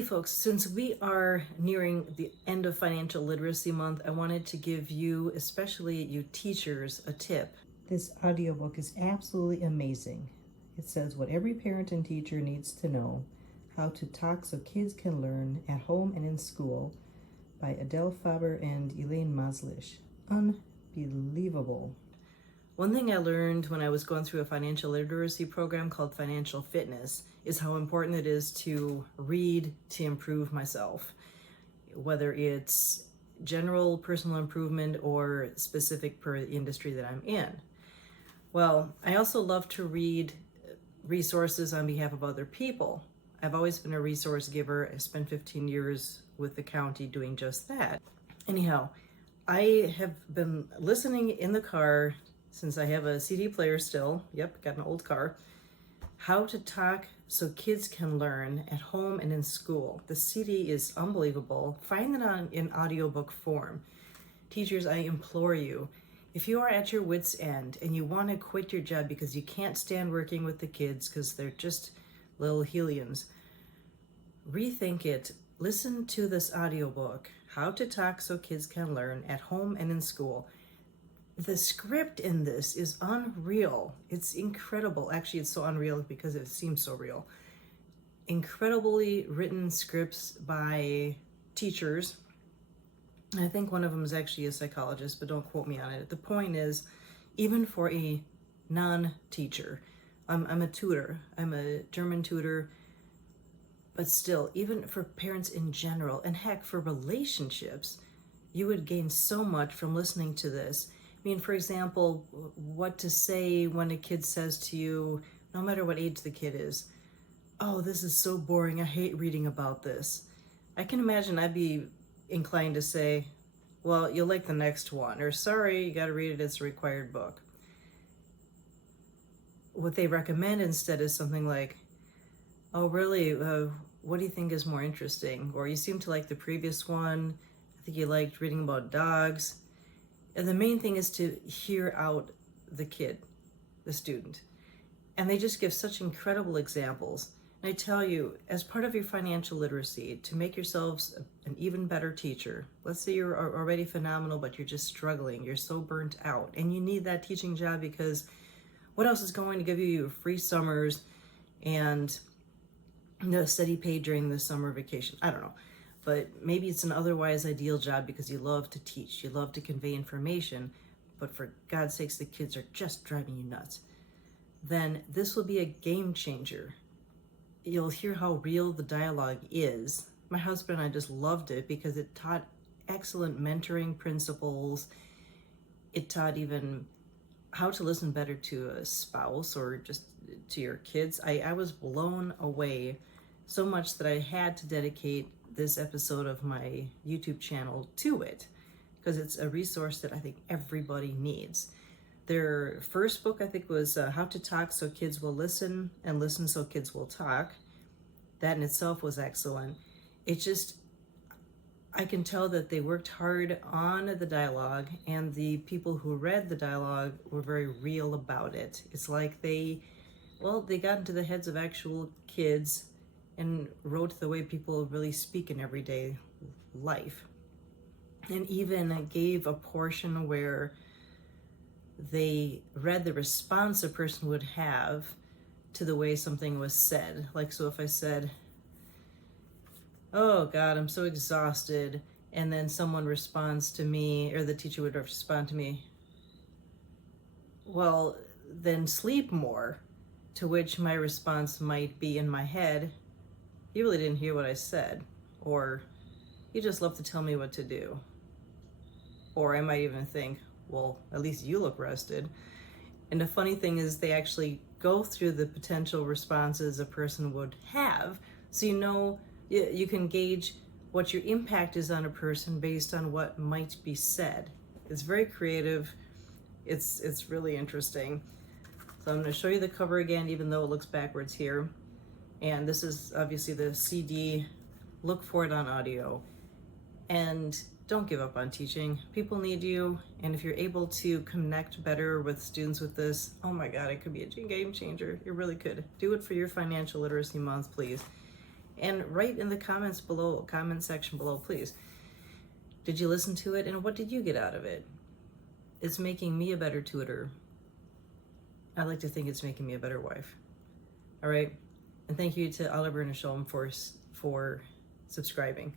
Hey folks, since we are nearing the end of Financial Literacy Month, I wanted to give you, especially you teachers, a tip. This audiobook is absolutely amazing. It says what every parent and teacher needs to know, how to talk so kids can learn at home and in school, by Adele Faber and Elaine Maslish. Unbelievable. One thing I learned when I was going through a financial literacy program called Financial Fitness is how important it is to read to improve myself, whether it's general personal improvement or specific per industry that I'm in. Well, I also love to read resources on behalf of other people. I've always been a resource giver. I spent 15 years with the county doing just that. Anyhow, I have been listening in the car since I have a CD player still. Yep, got an old car. How to talk so kids can learn at home and in school. The CD is unbelievable. Find it in audiobook form. Teachers, I implore you, if you are at your wit's end and you want to quit your job because you can't stand working with the kids because they're just little hellions, rethink it. Listen to this audiobook, How to Talk So Kids Can Learn at Home and in School. The script in this is unreal. It's incredible. Actually, it's so unreal because it seems so real. Incredibly written scripts by teachers. I think one of them is actually a psychologist, but don't quote me on it. The point is, even for a non-teacher, I'm a tutor. I'm a German tutor. But still, even for parents in general, and heck, for relationships, you would gain so much from listening to this. I mean, for example, what to say when a kid says to you, no matter what age the kid is, oh, this is so boring, I hate reading about this. I can imagine I'd be inclined to say, well, you'll like the next one, or sorry, you gotta read it, it's a required book. What they recommend instead is something like, oh, really, what do you think is more interesting? Or you seem to like the previous one, I think you liked reading about dogs. And the main thing is to hear out the kid, the student. And they just give such incredible examples. And I tell you, as part of your financial literacy, to make yourselves an even better teacher, let's say you're already phenomenal, but you're just struggling, you're so burnt out, and you need that teaching job because what else is going to give you free summers and steady pay during the summer vacation? I don't know. But maybe it's an otherwise ideal job because you love to teach, you love to convey information, but for God's sakes, the kids are just driving you nuts. Then this will be a game changer. You'll hear how real the dialogue is. My husband and I just loved it because it taught excellent mentoring principles. It taught even how to listen better to a spouse or just to your kids. I was blown away so much that I had to dedicate this episode of my YouTube channel to it because it's a resource that I think everybody needs. Their first book, I think, was How to Talk So Kids Will Listen and Listen So Kids Will Talk. That in itself was excellent. I can tell that they worked hard on the dialogue, and the people who read the dialogue were very real about it. It's like they got into the heads of actual kids and wrote the way people really speak in everyday life. And even gave a portion where they read the response a person would have to the way something was said. Like, so if I said, oh God, I'm so exhausted, and then someone responds to me, or the teacher would respond to me, well, then sleep more, to which my response might be in my head, you really didn't hear what I said, or you just love to tell me what to do. Or I might even think, well, at least you look rested. And the funny thing is they actually go through the potential responses a person would have, so you can gauge what your impact is on a person based on what might be said. It's very creative. It's really interesting. So I'm going to show you the cover again, even though it looks backwards here. And this is obviously the CD. Look for it on audio. And don't give up on teaching. People need you. And if you're able to connect better with students with this, oh my God, it could be a game changer. It really could. Do it for your financial literacy month, please. And write in the comments below, comment section below, please. Did you listen to it, and what did you get out of it? It's making me a better tutor. I like to think it's making me a better wife. All right. And thank you to Oliver and Shalom for subscribing.